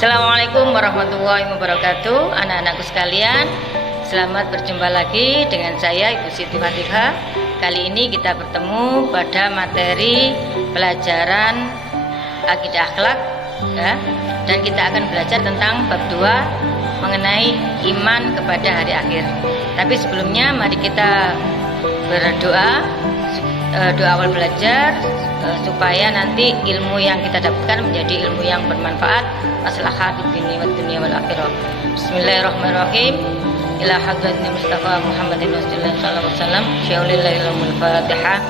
Assalamualaikum warahmatullahi wabarakatuh. Anak-anakku sekalian, selamat berjumpa lagi dengan saya Ibu Siti Fatihah. Kali ini kita bertemu pada materi pelajaran akidah akhlak ya. Dan kita akan belajar tentang bab 2 mengenai iman kepada hari akhir. Tapi sebelumnya mari kita berdoa, doa awal belajar supaya nanti ilmu yang kita dapatkan menjadi ilmu yang bermanfaat, maslahah di dunia wal akhirah. Bismillahirrahmanirrahim. Ila hadratin Mustafa Muhammadin Rasulullah sallallahu alaihi wasallam. Syaulillahi Fatihah.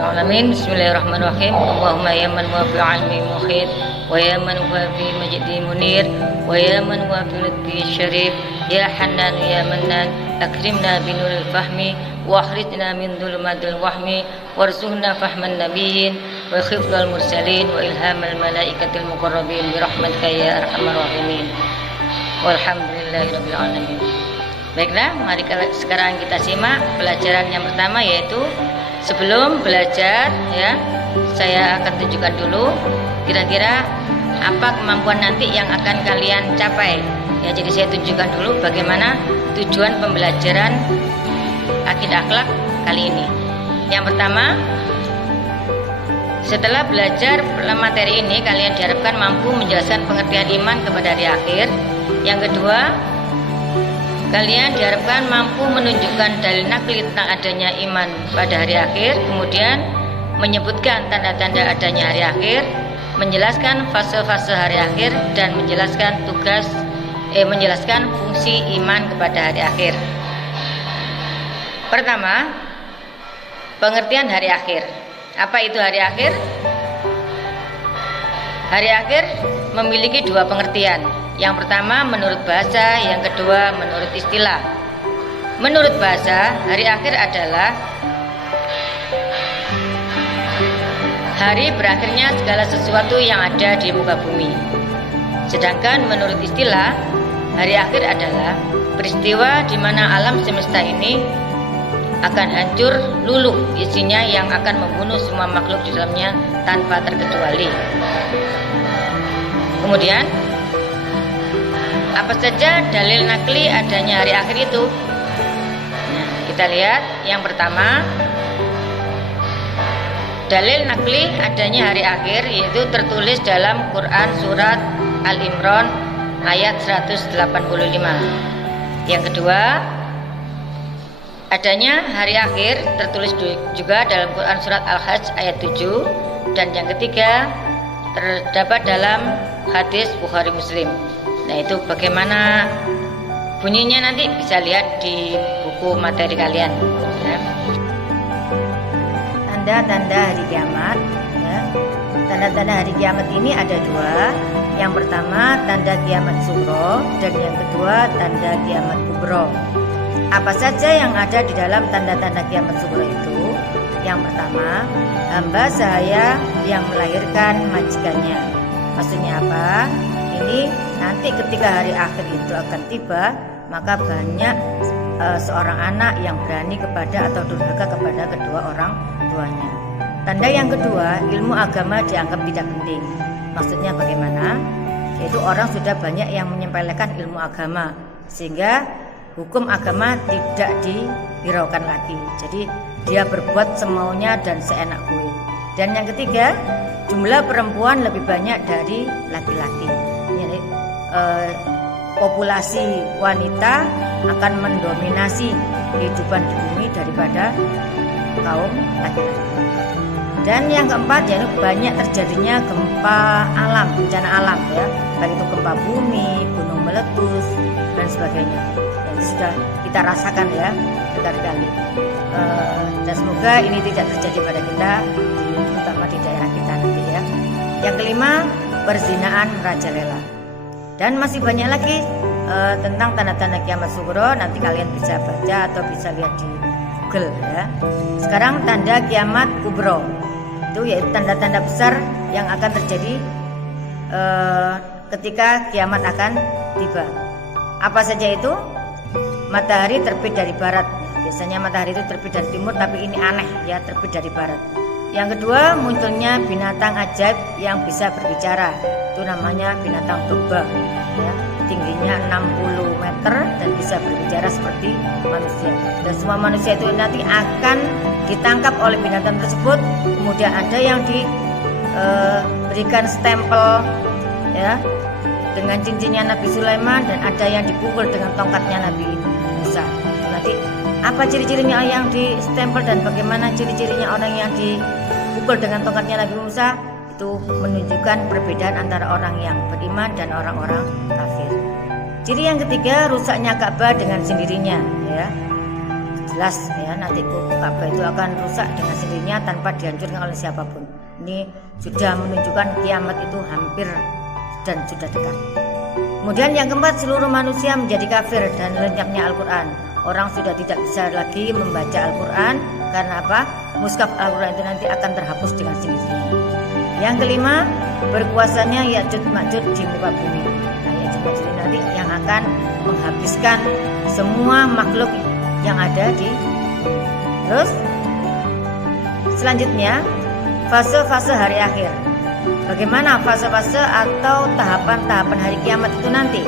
Alamin. Bismillahirrahmanirrahim. Allahumma ya man huwa fi ilmi muhit wa ya man huwa fi majdi munir wa ya man huwa fi lutfi syarif ya Hannan ya Mannan akrimna binul fahmi wa akhrijna min dhulumatil wahmi warzuqna fahman nabiyyin wa khifdal mursalin wa ilhamal malaikatil muqarrabin bi rahmatika ya arhamar rahimin walhamdulillahirabbil alamin. Baiklah, mari sekarang kita simak pelajaran yang pertama, yaitu sebelum belajar ya, saya akan tunjukkan dulu kira-kira apa kemampuan nanti yang akan kalian capai. Ya, jadi saya tunjukkan dulu bagaimana tujuan pembelajaran akidah akhlak kali ini. Yang pertama, setelah belajar materi ini kalian diharapkan mampu menjelaskan pengertian iman kepada hari akhir. Yang kedua, kalian diharapkan mampu menunjukkan dalil nakli tentang adanya iman pada hari akhir, kemudian menyebutkan tanda-tanda adanya hari akhir, menjelaskan fase-fase hari akhir, dan menjelaskan menjelaskan fungsi iman kepada hari akhir. Pertama, pengertian hari akhir. Apa itu hari akhir? Hari akhir memiliki dua pengertian. Yang pertama menurut bahasa, yang kedua menurut istilah. Menurut bahasa, hari akhir adalah hari berakhirnya segala sesuatu yang ada di muka bumi. Sedangkan menurut istilah, hari akhir adalah peristiwa di mana alam semesta ini akan hancur luluh isinya, yang akan membunuh semua makhluk di dalamnya tanpa terkecuali. Kemudian, apa saja dalil nakli adanya hari akhir itu? Nah, kita lihat yang pertama, dalil nakli adanya hari akhir yaitu tertulis dalam Quran surat Al-Imran ayat 185. Yang kedua, adanya hari akhir tertulis juga dalam Quran surat Al-Hajj ayat 7. Dan yang ketiga, terdapat dalam hadis Bukhari Muslim. Nah, itu bagaimana bunyinya nanti bisa lihat di buku materi kalian ya. Tanda-tanda hari kiamat ya. Tanda-tanda hari kiamat ini ada dua. Yang pertama tanda kiamat sugro, dan yang kedua tanda kiamat kubro. Apa saja yang ada di dalam tanda-tanda kiamat sugro itu? Yang pertama, hamba sahaya yang melahirkan majikannya. Maksudnya apa? Ini nanti ketika hari akhir itu akan tiba, maka banyak seorang anak yang berani kepada atau durhaka kepada kedua orang tuanya. Tanda yang kedua, ilmu agama dianggap tidak penting. Maksudnya bagaimana? Yaitu orang sudah banyak yang menyepelekan ilmu agama, sehingga hukum agama tidak dihiraukan lagi. Jadi dia berbuat semaunya dan seenak gue. Dan yang ketiga, jumlah perempuan lebih banyak dari laki-laki. Jadi populasi wanita akan mendominasi kehidupan di bumi daripada kaum laki-laki. Dan yang keempat, yaitu banyak terjadinya gempa alam, bencana alam ya, baik itu gempa bumi, gunung meletus dan sebagainya. Dan itu sudah kita rasakan ya berkali-kali. Dan semoga ini tidak terjadi pada kita, terutama di daerah kita nanti ya. Yang kelima, perzinaan merajalela. Dan masih banyak lagi tentang tanda-tanda kiamat sugro, nanti kalian bisa baca atau bisa lihat di Google ya. Sekarang tanda kiamat kubro, itu yaitu tanda-tanda besar yang akan terjadi ketika kiamat akan tiba. Apa saja itu? Matahari terbit dari barat. Biasanya matahari itu terbit dari timur, tapi ini aneh ya, terbit dari barat. Yang kedua, munculnya binatang ajaib yang bisa berbicara. Itu namanya binatang domba, ya. Tingginya 60 meter dan bisa berbicara seperti manusia. Dan semua manusia itu nanti akan ditangkap oleh binatang tersebut. Kemudian ada yang diberikan stempel, ya, dengan cincinnya Nabi Sulaiman, dan ada yang dipukul dengan tongkatnya Nabi Musa. Nanti apa ciri-cirinya yang di stempel dan bagaimana ciri-cirinya orang yang dipukul dengan tongkatnya Nabi Musa, itu menunjukkan perbedaan antara orang yang beriman dan orang-orang kafir. Ciri yang ketiga, rusaknya Ka'bah dengan sendirinya, ya. Jelas, ya, nanti Ka'bah itu akan rusak dengan sendirinya tanpa dihancurkan oleh siapapun. Ini sudah menunjukkan kiamat itu hampir dan sudah dekat. Kemudian yang keempat, seluruh manusia menjadi kafir dan lenyapnya Al-Quran. Orang sudah tidak bisa lagi membaca Al-Quran. Karena apa? Mushaf Al-Quran itu nanti akan terhapus dengan sendirinya. Yang kelima, berkuasanya Ya'juj Ma'juj di muka bumi. Nah, Ya'juj Ma'juj nanti yang akan menghabiskan semua makhluk yang ada di. Terus selanjutnya, fase-fase hari akhir. Bagaimana fase-fase atau tahapan-tahapan hari kiamat itu nanti?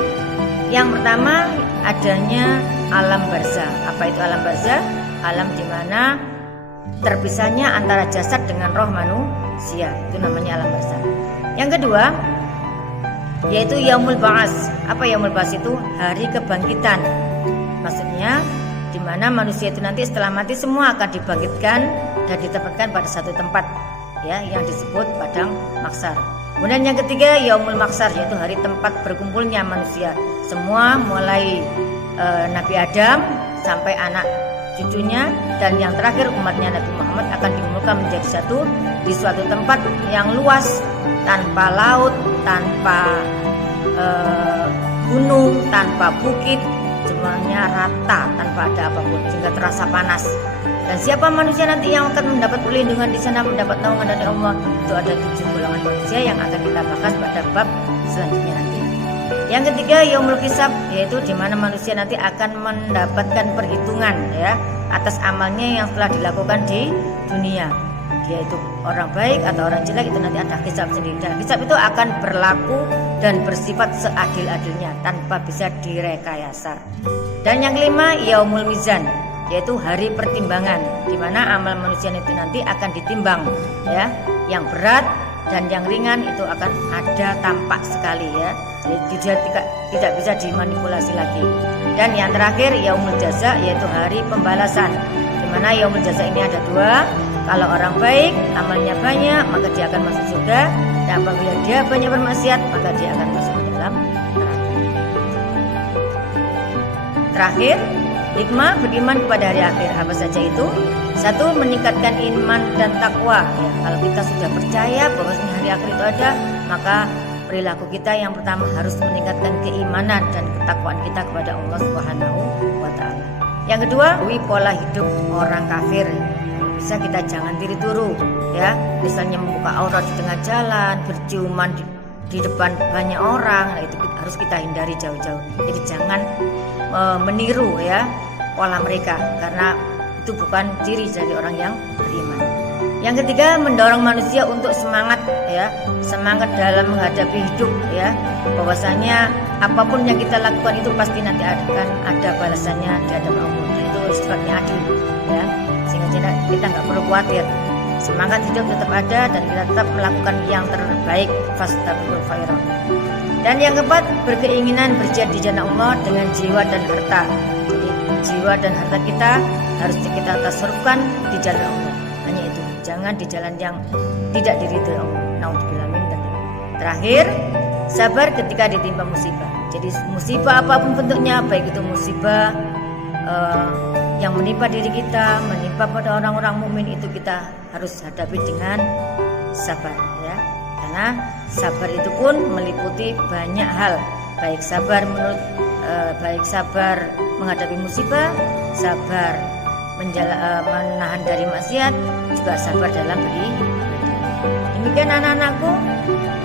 Yang pertama, adanya alam barzah. Apa itu alam barzah? Alam di mana terpisahnya antara jasad dengan roh manusia. Itu namanya alam barzah. Yang kedua, yaitu Yaumul Ba'ats. Apa Yaumul Ba'ats itu? Hari kebangkitan. Maksudnya di mana manusia itu nanti setelah mati semua akan dibangkitkan dan ditempatkan pada satu tempat, ya, yang disebut padang mahsyar. Kemudian yang ketiga, Yaumul Mahsyar, yaitu hari tempat berkumpulnya manusia. Semua mulai Nabi Adam sampai anak cucunya, dan yang terakhir umatnya Nabi Muhammad akan dikumpulkan menjadi satu di suatu tempat yang luas, tanpa laut, tanpa gunung, tanpa bukit, semuanya rata, tanpa ada apapun sehingga terasa panas. Dan siapa manusia nanti yang akan mendapat perlindungan di sana, mendapat naungan dari Allah? Itu ada 7 golongan manusia yang akan kita bahas pada bab selanjutnya nanti. Yang ketiga, Yaumul Hisab, yaitu di mana manusia nanti akan mendapatkan perhitungan, ya, atas amalnya yang telah dilakukan di dunia. Yaitu orang baik atau orang jelek, itu nanti ada hisab sendiri. Dan hisab itu akan berlaku dan bersifat seadil-adilnya tanpa bisa direkayasa. Dan yang kelima, Yaumul Mizan, yaitu hari pertimbangan, di mana amal manusia itu nanti akan ditimbang, ya. Yang berat dan yang ringan itu akan ada tampak sekali, ya. Jadi tidak bisa dimanipulasi lagi. Dan yang terakhir, Yaumul Jaza, yaitu hari pembalasan, di mana Yaumul Jaza ini ada 2. Kalau orang baik amalnya banyak, maka dia akan masuk surga, dan apabila dia banyak bermaksiat, maka dia akan masuk ke dalam neraka. Terakhir, hikmah beriman kepada hari akhir. Apa saja itu? 1, meningkatkan iman dan takwa, ya. Kalau kita sudah percaya bahwa hari akhir itu ada, maka perilaku kita yang pertama harus meningkatkan keimanan dan ketakwaan kita kepada Allah Subhanahu wa taala. Yang kedua, pola hidup orang kafir. Bisa kita jangan tiru-tiru, ya. Misalnya membuka aurat di tengah jalan, berciuman di depan banyak orang, nah itu harus kita hindari jauh-jauh. Jadi jangan meniru, ya, pola mereka, karena itu bukan ciri dari orang yang beriman. Yang ketiga, mendorong manusia untuk semangat, ya, semangat dalam menghadapi hidup, ya. Bahwasanya apapun yang kita lakukan itu pasti nanti akan ada balasannya di hadapan Allah. Itu sifatnya adil, ya. Sehingga kita nggak perlu khawatir. Semangat hidup tetap ada dan kita tetap melakukan yang terbaik, fastabiqul khairat. Dan yang keempat, berkeinginan berjihad di jalan Allah dengan jiwa dan harta. Jadi jiwa dan harta kita harus kita tasarrufkan di jalan Allah. Hanya itu, jangan di jalan yang tidak diridhoi Allah. Naudzubillah min dzalik. Terakhir, sabar ketika ditimpa musibah. Jadi musibah apapun bentuknya, baik itu musibah yang menimpa diri kita, menimpa pada orang-orang mukmin, itu kita harus hadapi dengan sabar, ya. Karena sabar itu pun meliputi banyak hal, baik sabar menghadapi musibah, sabar menahan dari maksiat, juga sabar dalam beribadah. Demikian anak-anakku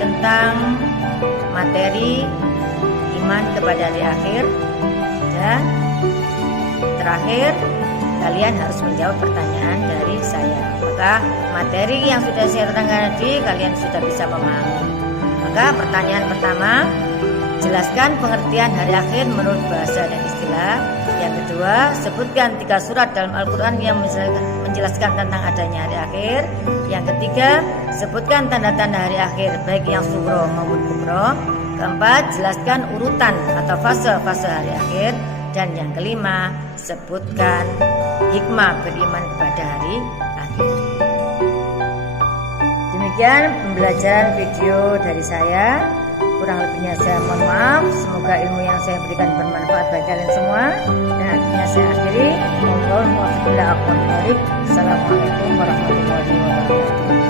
tentang materi iman kepada hari akhir. Dan terakhir, kalian harus menjawab pertanyaan dari saya. Apakah materi yang sudah saya terangkan tadi kalian sudah bisa memahami? Maka pertanyaan pertama, jelaskan pengertian hari akhir menurut bahasa dan istilah. Yang kedua, sebutkan 3 surat dalam Al-Quran yang menjelaskan tentang adanya hari akhir. Yang ketiga, sebutkan tanda-tanda hari akhir baik yang sugro maupun kubro. Keempat, jelaskan urutan atau fase-fase hari akhir. Dan yang kelima, sebutkan hikmah beriman kepada hari akhir. Demikian pembelajaran video dari saya. Kurang lebihnya saya mohon maaf. Semoga ilmu yang saya berikan bermanfaat bagi kalian semua. Dan akhirnya saya akhiri. Assalamualaikum warahmatullahi wabarakatuh.